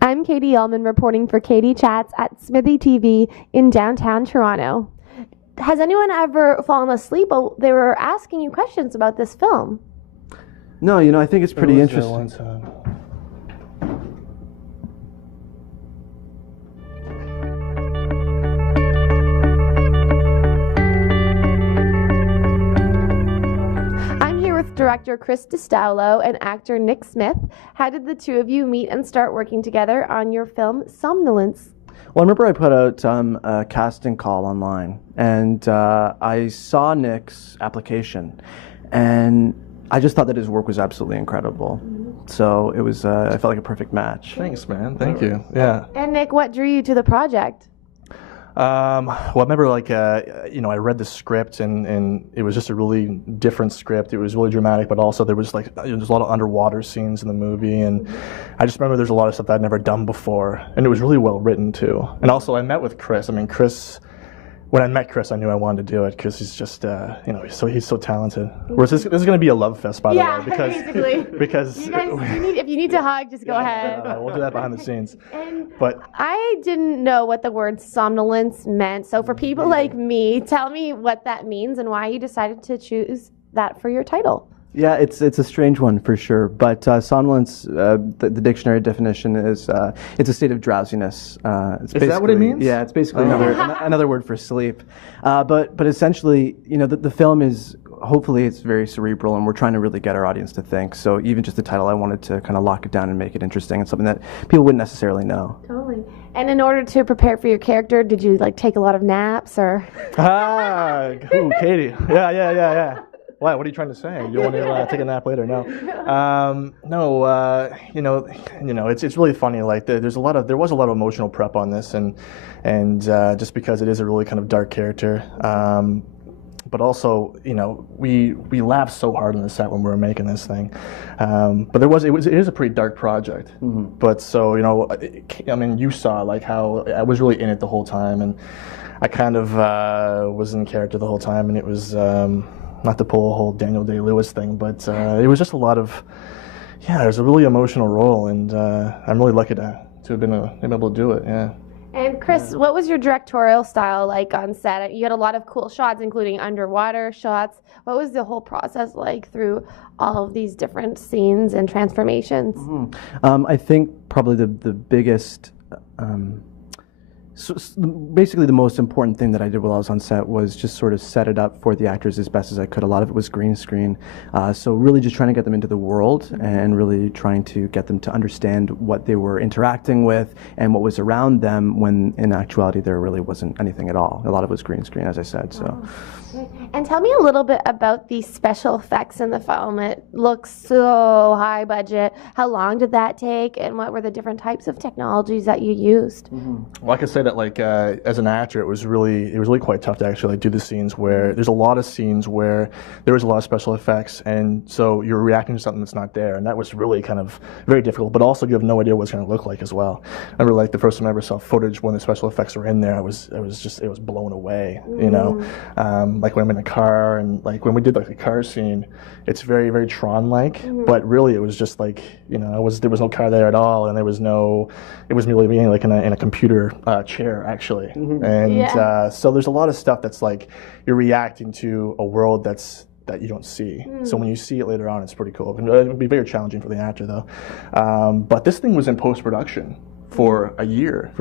I'm Katie Ullman reporting for Katie Chats at Smithy TV in downtown Toronto. Has anyone ever fallen asleep while they were asking you questions about this film? No, I think it's pretty interesting. I'm here with director Chris Staulo and actor Nick Smith. How did the two of you meet and start working together on your film Somnolence? Well, I remember I put out a casting call online, and I saw Nick's application, and I just thought that his work was absolutely incredible. So it was, I felt like a perfect match. Thanks, man. Thank you. Yeah. And Nick, what drew you to the project? Well, I remember, I read the script, and it was just a really different script. It was really dramatic, but also there was a lot of underwater scenes in the movie, and I just remember there's a lot of stuff that I'd never done before, and it was really well written too. And also, I met with Chris. When I met Chris, I knew I wanted to do it because he's just, he's so talented. Whereas this is going to be a love fest, by the way, because you guys, if you need to hug, just go ahead. We'll do that behind the scenes. But I didn't know what the word somnolence meant. So for people like me, tell me what that means and why you decided to choose that for your title. Yeah, it's a strange one for sure. But somnolence, the dictionary definition is it's a state of drowsiness. Is that what it means? Yeah, it's basically another word for sleep. But essentially, the film is, hopefully it's very cerebral, and we're trying to really get our audience to think. So even just the title, I wanted to kind of lock it down and make it interesting and something that people wouldn't necessarily know. Totally. And in order to prepare for your character, did you take a lot of naps or? Katie. Yeah. Why? What are you trying to say? You want to take a nap later? No. It's really funny. There was a lot of emotional prep on this, and just because it is a really kind of dark character. But also, we laughed so hard on the set when we were making this thing. But it is a pretty dark project. Mm-hmm. But so, you saw how I was really in it the whole time, and I kind of was in character the whole time, and it was. Not to pull a whole Daniel Day-Lewis thing, but it was just a lot of, it was a really emotional role, and I'm really lucky to have been able to do it, yeah. And Chris, what was your directorial style like on set? You had a lot of cool shots, including underwater shots. What was the whole process like through all of these different scenes and transformations? Mm-hmm. I think probably the biggest... So basically, the most important thing that I did while I was on set was just sort of set it up for the actors as best as I could. A lot of it was green screen. So really just trying to get them into the world and really trying to get them to understand what they were interacting with and what was around them, when in actuality there really wasn't anything at all. A lot of it was green screen, as I said. So. And tell me a little bit about the special effects in the film. It looks so high budget. How long did that take, and what were the different types of technologies that you used? Mm-hmm. Well, I could say that as an actor, it was really quite tough to actually do the scenes where there's a lot of scenes where there was a lot of special effects, and so you're reacting to something that's not there, and that was really kind of very difficult. But also, you have no idea what it's going to look like as well. I remember the first time I ever saw footage when the special effects were in there, it was blown away. When I'm in a car, and when we did the car scene, it's very, very Tron-like, but really it was just there was no car there at all, and it was merely being in a computer chair actually, and so there's a lot of stuff that's you're reacting to a world that you don't see. So when you see it later on, it's pretty cool. It would be very challenging for the actor though. But this thing was in post-production for a year.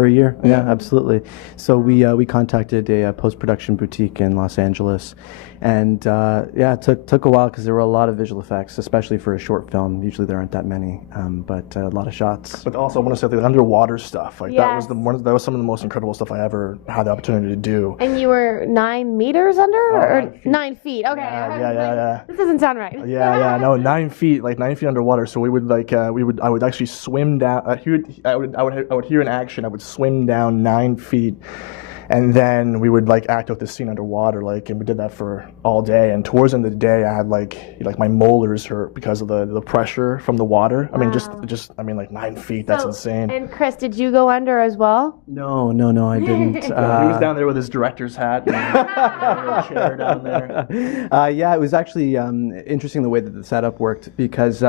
Yeah, absolutely. So we contacted a post-production boutique in Los Angeles, and it took a while because there were a lot of visual effects, especially for a short film. Usually there aren't that many, but a lot of shots. But also, I want to say the underwater stuff. That was some of the most incredible stuff I ever had the opportunity to do. And you were 9 meters under, or 9 feet? Okay. Yeah. This doesn't sound right. Yeah. No, 9 feet, 9 feet underwater. So I would actually swim down. I would hear an action. I would swim down 9 feet. and then we would like act out the scene underwater, like, and we did that for all day. And towards the end of the day, I had like my molars hurt because of the pressure from the water. I mean, just I mean, like 9 feet. That's insane. And Chris, did you go under as well? No, I didn't. He was down there with his director's hat and a chair down there. Yeah, it was actually interesting the way that the setup worked because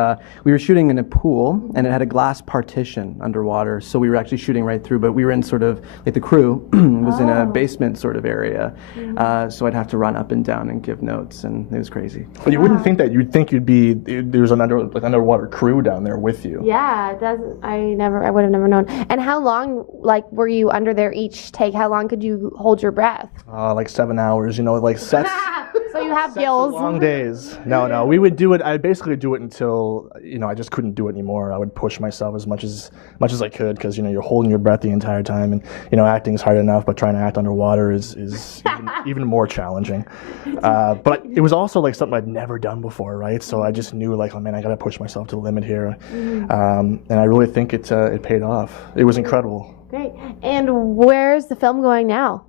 we were shooting in a pool and it had a glass partition underwater, so we were actually shooting right through. But we were in sort of like the crew was in a basement sort of area, so I'd have to run up and down and give notes, and it was crazy. But you wouldn't think that. You'd think there was an underwater crew down there with you. Yeah, it doesn't. I would have never known. And how long, like, were you under there each take? How long could you hold your breath? Like 7 hours. You know, like sets. So you have Sets gills. of long days. No, we would do it. I'd basically do it until I just couldn't do it anymore. I would push myself as much as I could because you're holding your breath the entire time, and acting is hard enough, but trying to act underwater is even more challenging. But it was also like something I'd never done before, right? So I just knew like, oh man, I got to push myself to the limit here, and I really think it paid off. It was incredible. Great. And where's the film going now?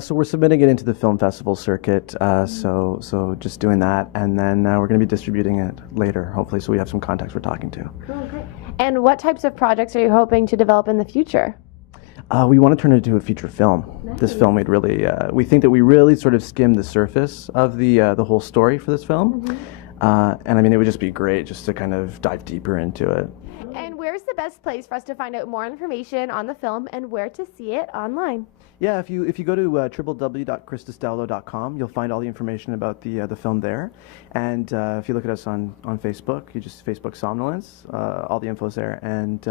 So we're submitting it into the film festival circuit. So just doing that, and then we're going to be distributing it later, hopefully. So we have some contacts we're talking to. Cool, great. And what types of projects are you hoping to develop in the future? We want to turn it into a feature film. Nice. This film, we think that we really sort of skimmed the surface of the whole story for this film, and I mean, it would just be great just to kind of dive deeper into it. And where's the best place for us to find out more information on the film and where to see it online? Yeah, if you go to www.christostaulo.com, you'll find all the information about the film there. And if you look at us on Facebook, you just Facebook Somnolence, all the info's there. And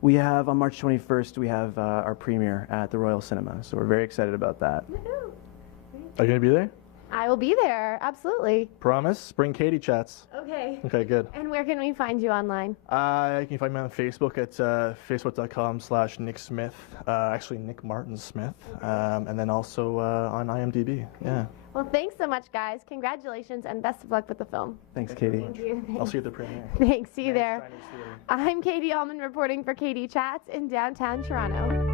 we have, on March 21st, we have our premiere at the Royal Cinema. So we're very excited about that. Woohoo. Are you going to be there? I will be there, absolutely. Promise? Bring Katie chats. Okay. Okay, good. And where can we find you online? You can find me on Facebook at facebook.com/Nick Smith, actually Nick Martin Smith, and then also on IMDb. Yeah. Well, thanks so much, guys. Congratulations and best of luck with the film. Thanks, Katie. Thank you. I'll see you at the premiere. Thanks. See you there. I'm Katie Allman reporting for Katie Chats in downtown Toronto.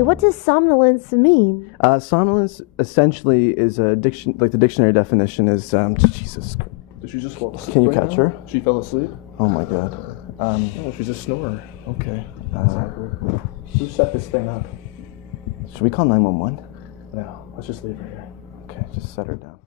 What does somnolence mean? Somnolence essentially is a the dictionary definition is Jesus. Did she just fall asleep? Can you catch her? She fell asleep. Oh my God. Oh, she's a snorer. Okay. That's awkward. Who set this thing up? Should we call 911? No, let's just leave her here. Okay, just set her down.